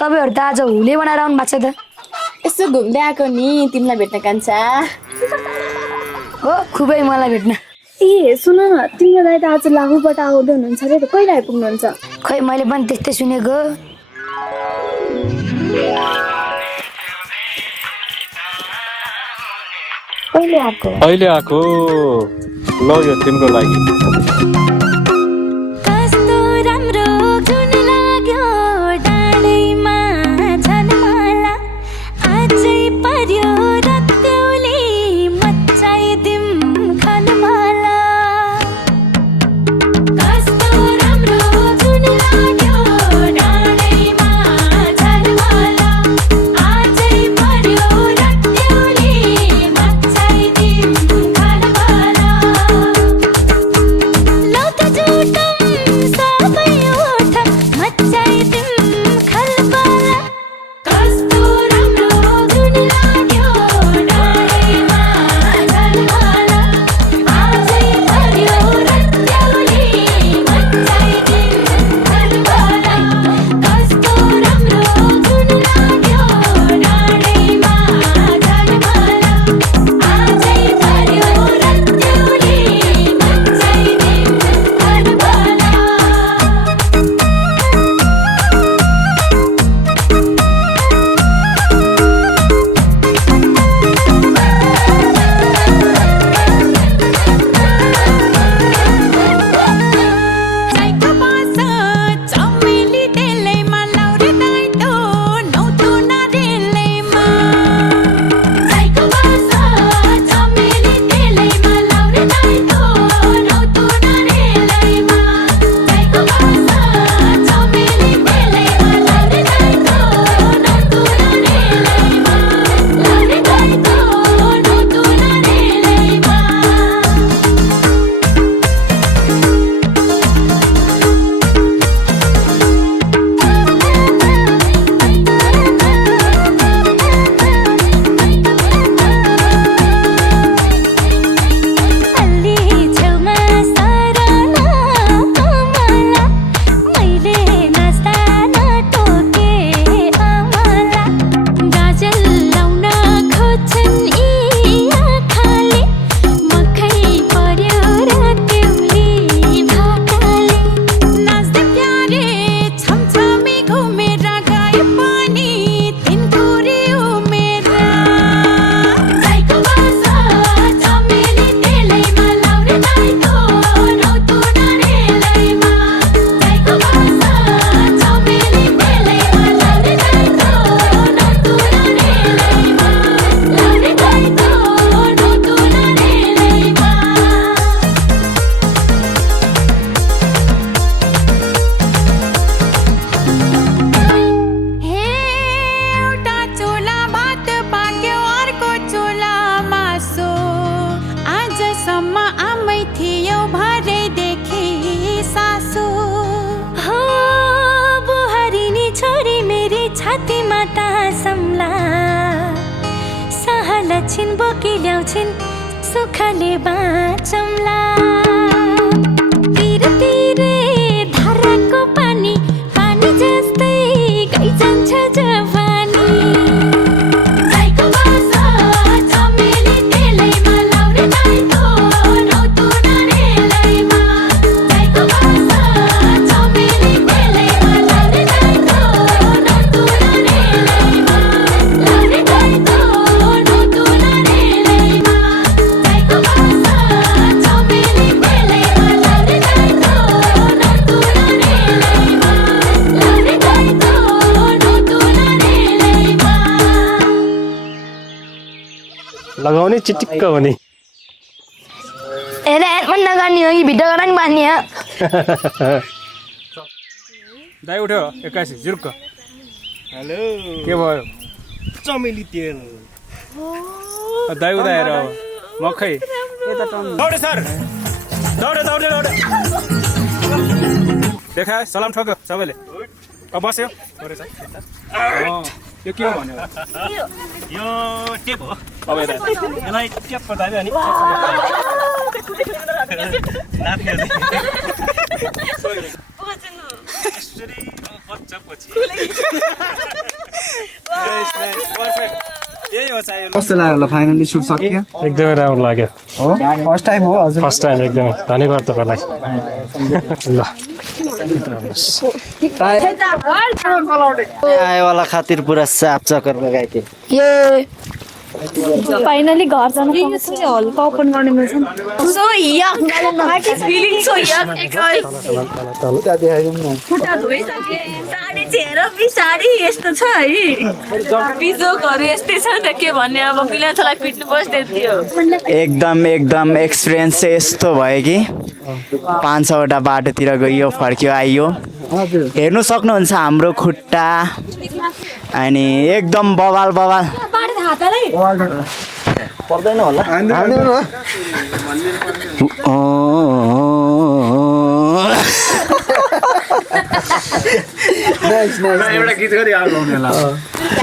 तपाईँहरू त आज हुले बनाएर आउनु भएको छ त यसो घुम्दै आएको नि तिमीलाई भेट्न कान्छा हो खुबै मलाई भेट्न ए सुन न तिम्रो दाइ त आज लागुबाट आउँदै हुनुहुन्छ अरे त कहिले आइपुग्नुहुन्छ खै मैले पनि त्यस्तै सुनेको अहिले आएको ल यो तिम्रो लागि छिन बोकी ल्याउँछिन् सुखले बाँचौँला तीरे धाराको पानी पानी जस्तै गइजान्छ जवानी लगाउने चिटिक्क हुने हेर मन नगर्ने हो कि भिडियो गर्न नि मान्ने हो दाइ उठ्यो 81 जुर्क हेलो के भयो चमेली तेल दाइ उता हेर मखै दौडे सर दौडे देखा सलाम ठोक्यो सबैले अब बस्यो यो के हो भन्यो यो टेप हो अब यता यसलाई टेप पर्दा अनि नाप्ने यसरी यही हो चाहियो कस्तो लाग्यो होला फाइनली सुट सकियो एकदमै राम्रो लाग्यो हो फर्स्ट टाइम हो हजुर फर्स्ट टाइम एकदमै धन्यवाद तपाईँलाई ल आएवाला खातिर पुरा साफ चक्कर लगाइदिए ए फाइनली घर जानु हल्का ओपन गर्ने मिल्छ नि सो यक फिलिङ सो यक साडी चेहेर पछाडि यस्तो छ है बिजोकहरू यस्तै छ त के भन्ने अब पिलाथलाई पिट्नु बस्दै थियो एकदम एक्सपिरियन्स चाहिँ यस्तो भयो कि 500 वटा बाटोतिर गइयो फर्क्यो आइयो हेर्नु सक्नुहुन्छ हाम्रो खुट्टा अनि एकदम बवाल पर्दैन होला एउटा गीत गरी आउनु